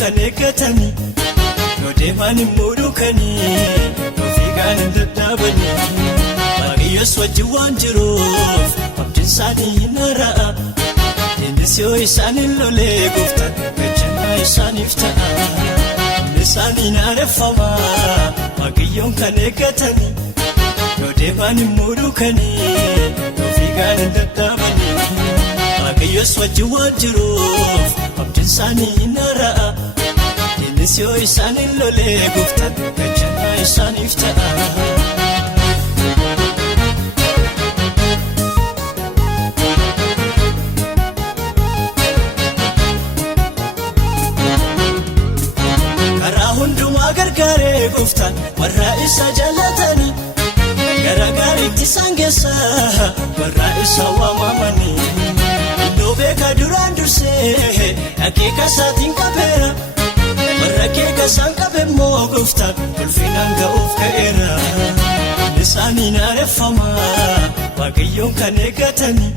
kan eeggatanii yoo deeman immoo duukanii fiigaan hin dadhabanii Waaqayyoos wajjin waan jiruuf abdiin isaanii hin haara'a innis yoo isaanin lolee gooftaan gachanaa isaaniif ta'a inni isaanii naareffama Waaqayyoon kan eeggatanii yoo deeman immoo duukanii fiigaan hin dadhabanii Waaqayyoos wajjin waan jiruuf abdiin isaanii hin haara'a innis yoo isaanin lolee gooftaan gachanaa isaaniif ta'a gargaaree gooftaan warra isa jaallatanii gara gaariitti isaan geessa warra isa waamamanii iddoo beekaa duraan dursee akeeka isaatiin qabeera warra akeeka isaan qabe immoo gooftaan ulfinaan ga'uuf ka'eera isaanii naareffama Waaqayyoon kan eeggatanii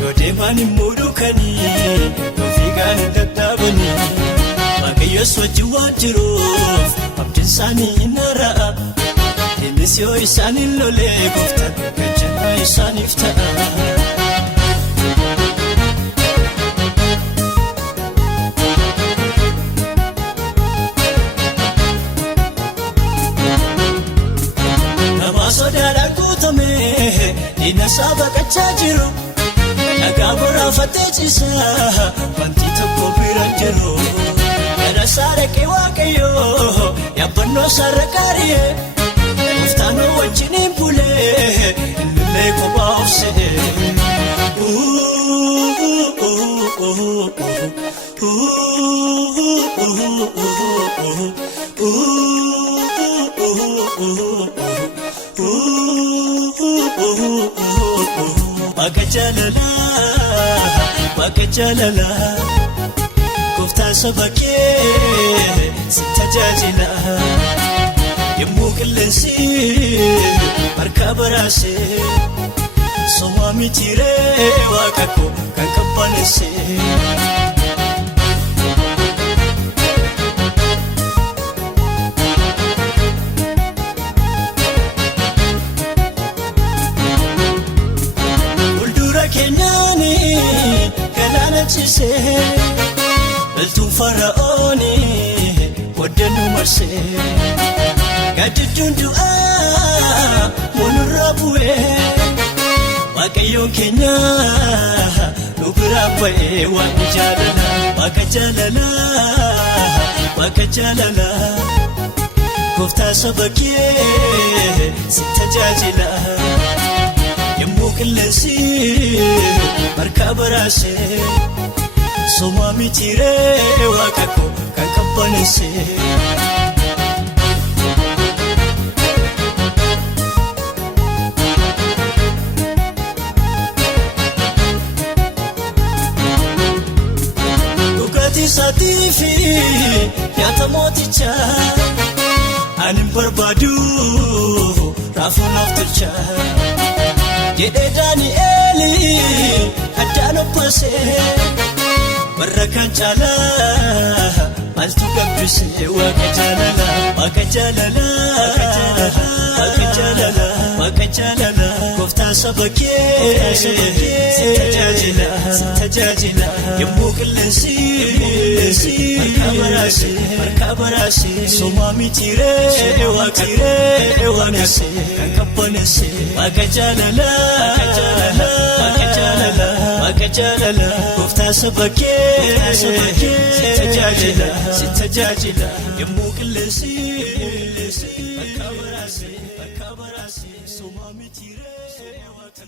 yoo deeman immoo duukanii yoo fiigaan hin dadhabanii Waaqayyoos wajjin waan jiruuf abdiin isaanii hin haara'a innis yoo isaanin lolee gooftaan gachanaa isaaniif ta'a Nama sodaadhaan guutame diina isaa baqachaa jiru dhagaa boraafatee ciisa wanti tokko biraan jiru Sarake Waaqayyo yaabannoo sarara qaari'ee gooftaanoo wajjiniin bulee innillee kophaa of se'ee Waaqa jaalalaa Gooftaan saba kee si tajaajila yemmuu qilleensi harka baraasee somaa mitiiree Waaqa koo kan qabbaneessee fuuldura keenyaani galaana ciisee Beltuun Fara'ooni waddanu marsee gaaddidduu du'aa moonurraa bu'ee Waaqayyoon keenya nu biraa ba'ee waan jaalala Waaqa jaalala gooftaa saba kee si tajaajila yemmuu qilleensi harka baraasee Somaa mitiiree Waaqa koo kan qabbaneessee dhugaatii isaatii fi nyaata mootichaa ani hin barbaadu raafuu naaf tolchaa jedhee Daani'eeli addaan obbaasee warra kan caalaa maaltu gabbisee Waaqa jaalala gooftaan saba kee si tajaajila yemmuu qilleensi harka baraasee somaa mitiiree Waaqa kan qabbaneessee Waaqa jaalala gooftaan saba kee si tajaajila yemmuu qilleensi harka baraasee somaa mitiiree Waaqa